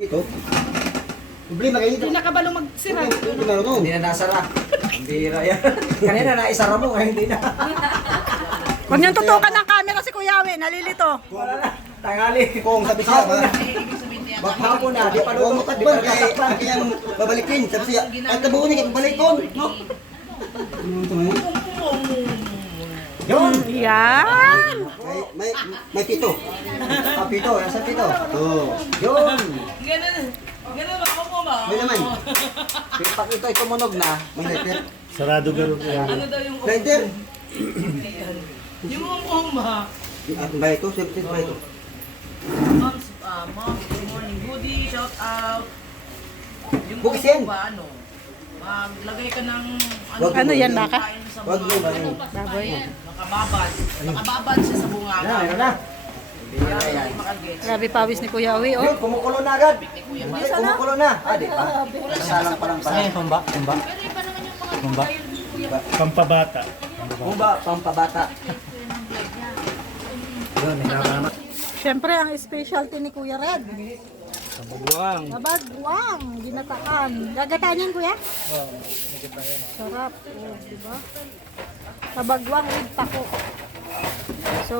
Ito. Problema kayo ito. Hindi na ka ba nung magsira? Hindi na nasara. Ang bihira yan. Kanina naisara mo, ngayon hindi na. Huwag niyong tutukan ng camera si Kuya Awi, nalilito. Wala na. Tangali. Kung sabi siya ba? Hapon na, di pa Kung lulutad, di matakpan, pa nakatakpan. kaya babalikin. Sabi siya, kahit nabuo niya, babalikon. No? Yun. Yan. May pito. Pito, nasa pito. Oo. Yun. Ganun ako mo ba? May laman. Pag ito ay tumunog na, May lighter. Sarado garo yan. Ano daw yung Lighter. yung umma? Ba ito? Siyempre ba ito? Mom, good morning. Goody, shout out. Yung Bukis yan. ba, ano? Maglagay ka ng Ano yan, baka? kain sa Wag mo ba yun? Baboy. Nakababad. Nakababad siya sa bunga. Ayun na. Bihira Kaya yan. hindi makagets. Grabe pawis ni Kuya Awi, Yun, oh. kumukulo na agad. Kumukulo na. Di pa. Kasalang pa lang pala. Pamba? Pamba? Pampabata. Bumba, pampabata. Yun, hirapan. Siyempre, ang specialty ni Kuya Red. Kabaguang. Babagwang, ginataan. Gagataan yan, Kuya? Oo, sarap. Oh, diba? Babagwang with pako. So,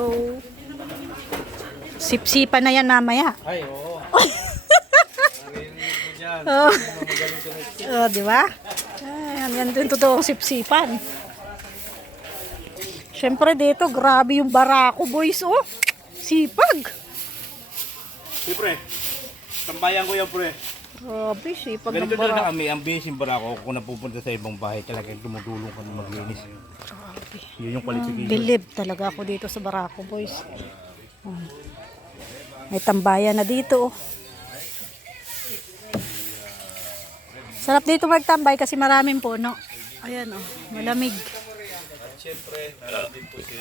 sipsipan na yan mamaya. Ay, oo. Oh. Oh, di ba? Ay, yan din totoong sipsipan. Siyempre dito, grabe yung barako, boys, oh. Sipag. Siyempre, tambayan ko yan, pre. Grabe, sipag ng Ganito talaga barako. kami, ang busy barako kung napupunta sa ibang bahay, talagang tumutulong kami maglinis. Yun yung qualification. Believe talaga ako dito sa barako, boys. Oh. May tambayan na dito, oh. Sarap dito magtambay kasi maraming puno. Ayan, oh, malamig. Siyempre, din po si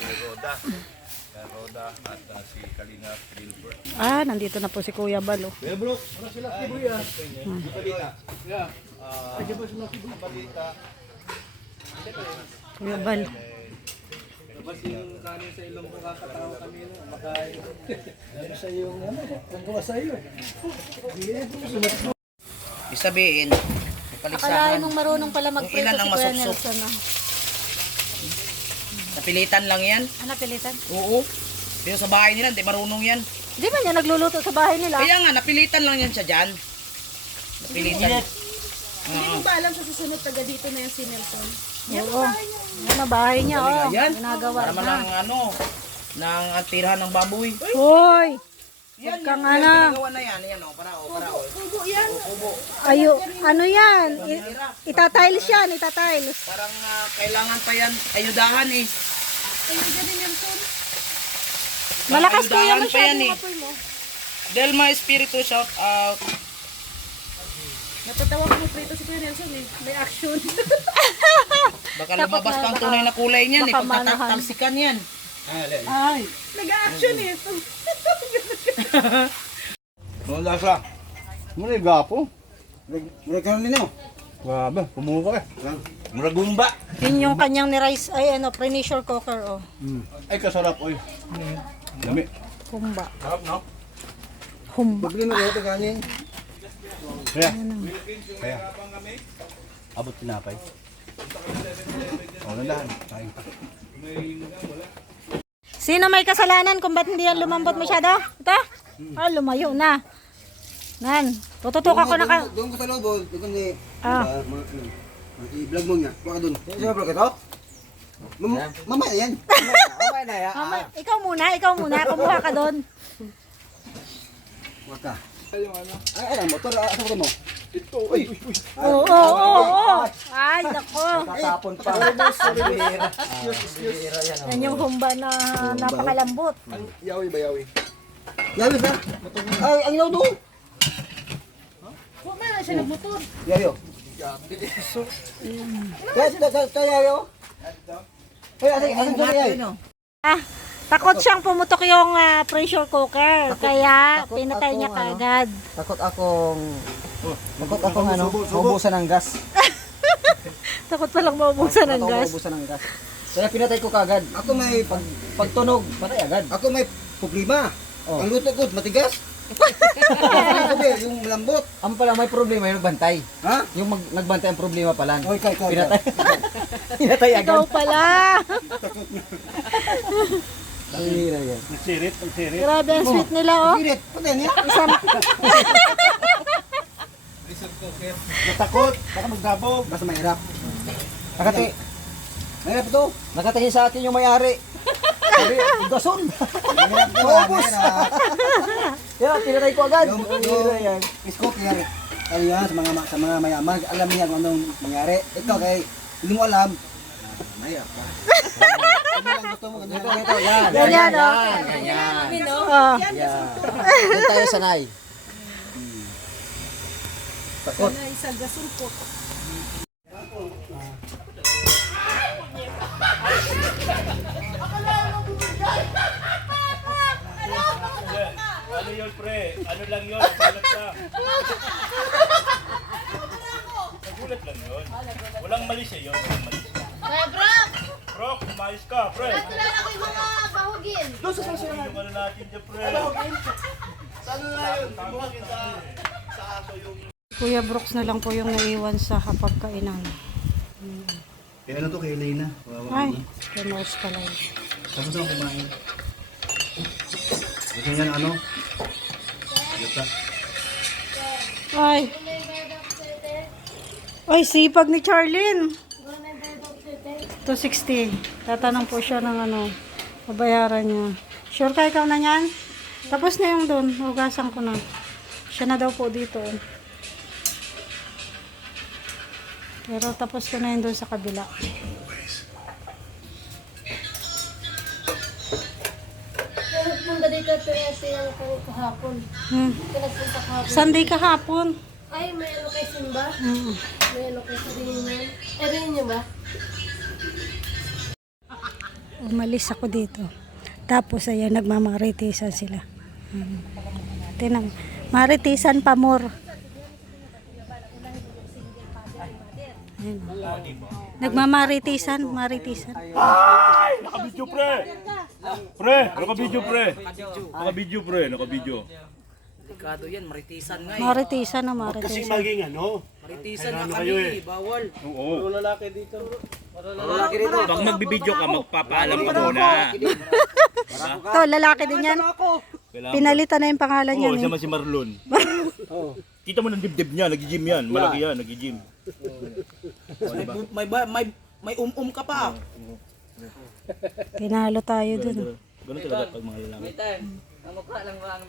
Roda at si Kalina Gilbert. Ah, nandito na po si Kuya Bal, oh. Kaya bro, wala sila kibuya. Balita. Yeah. Balita. Kuya Bal. Tapos yung kanin sa ilong ko kakatawa kami no, makain. Ano sa yung ano, ang gawa sa iyo. Ibig sabihin, Akalain mong marunong pala magprito Ilan si ang Kuya masupsup? Nelson, ah. napilitan lang yan. Ano, pilitan? Oo. Dito sa bahay nila, hindi marunong yan. Di ba niya nagluluto sa bahay nila? Kaya nga, napilitan lang yan siya dyan. Napilitan. Hindi mo ba alam sa susunod taga dito na yung si Nelson? Oo. Yan ang bahay niya, oh. Yan. Ginagawa Para na. lang ano, ng tirahan ng baboy. Hoy! Yan, kang yan, ano. ginagawa na yan. Yan o, para o, para o. Ayo, ano yan? Itatiles yan, itatiles. Parang kailangan pa yan ayudahan eh. Malakas Kuya Ayudahan pa masyado yan yung eh. apoy mo. Delma Espiritu, shout out. Natatawa ko prito si Kuya Nelson eh. May action. Baka lumabas pa ang tunay na kulay niyan eh. baka manahan. Pagtatalsikan yan. Ay. Nag-action eh. Ano lasa? Muna yung gapo. Murag ka rin mo. Grabe, pumuha ka eh. Muragumba. Yun yung kanyang ni-rice, ay ano, pre-pressure cooker, oh. Ay, kasarap, oy. Dami. Humba. Sarap, no? Humba. Bagli mo ito kanin. Kaya. Kaya. Abot tinapay. O, nandahan. Kain pa. Sino may kasalanan kung ba't hindi yan lumambot masyado? Ito? Ah, lumayo na. Nan, tututok ako na ka... Doon ko sa loob. Doon ko ni... Ah. I-vlog mo nga. Baka doon. Sino vlog ito? Mamaya yan. Okay na ya. Mama, ikaw muna, kumuha ka doon. Waka. Ay, ano mo? Ito, asa mo? Ito, uy. Oo, oo, oo. Ay, nako. Tatapon pa. Ang bihira. Bihira yan. Yan yung humba na napakalambot. Yawi ba, yawi? Yawi sa? Ay, ang ilaw doon. Huwag na siya nagmotor. Yayo. Yayo. Ay, asan ko yayo? Ah, takot siyang pumutok yung pressure cooker. Kaya pinatay niya kaagad. Takot akong ano, maubusan ng gas. Takot palang maubusan ng gas. Maubusan ng gas. Kaya pinatay ko kagad. Ako may Pagtunog, patay agad. ako may problema. Oh. Ang luto ko matigas. Yung malambot. Ang pala may problema yung nagbantay. Ha? Yung nagbantay ang problema pala. Oy, kay. Pinatay. Pinatay agad. Ikaw pala. Bihira yan. Nagsirit. Grabe ang sweet nila, oh. Pirit, patay niya. Isang, Natakot. Baka magdabog. Basta mahirap. Mahirap ito. Nakatingin sa atin yung may-ari. Sabi, gason. Mahirap ito. Ubus. Mahirap. Yeah, pinatay ko agad. Yung Bihira yan. scooter. Tayo yan sa mga mayaman. Alam niya kung anong mangyari. Ikaw kay, hindi mo alam. Mahirap ka. Ano lang gusto mo? Ganyan. Ito, yan. Ganyan, oh. Yan. oh. Yan. Doon tayo sanay. Takot. Ano yun, pre? Ano lang yun? Nagulat lang. Nagulat lang yun. Walang mali siya yun. Walang mali siya. Bro, kumayos ka, pre. Kilala ko yung mga bahugin. Yung ano natin dyan, pre. Kuya Brooks na lang po yung naiwan sa hapagkainan. Kaya ano to kay Elena? Ay, kay Mouse pala yun. Tapos ako kumain. Ito yan ano? Yuta. Ay. Ay, sipag ni Charlene. 260. Tatanong po siya ng ano, babayaran niya. Sure ka ikaw na yan? Tapos na yung doon. Hugasan ko na. Siya na daw po dito. Pero tapos ko na yun doon sa kabila. Nagpunta dito pero kahapon. Nagpunta kahapon. Sunday kahapon. Ay, may ano kay Simba? Mm. May ano kay Reunion? Reunion ba? Umalis ako dito. Tapos ayan, nagmamaritisan sila. Tinang, maritisan pa more. Ayun. Nagmamaritisan, maritisan. Ay! Naka-video, pre! Pre! Naka-video, pre! Naka-video, pre! Naka-video. Delikado yan, maritisan nga Maritisan na Kasi maritisan. maging ano? Maritisan Ano na kayo kami, bawal. Oo. Lalaki dito. Lalaki rito. Pag magbibideo ka, magpapaalam ka muna. To, lalaki din yan. Pinalitan na yung pangalan niya. Oo, siya Eh. man si Marlon. Kita mo ng dibdib niya, nag-gym yan. Malaki yan, nag-gym. May ka pa. Pinalo tayo dun. Ganun talaga pag mga lalaki. Time. Ang mukha lang ba ang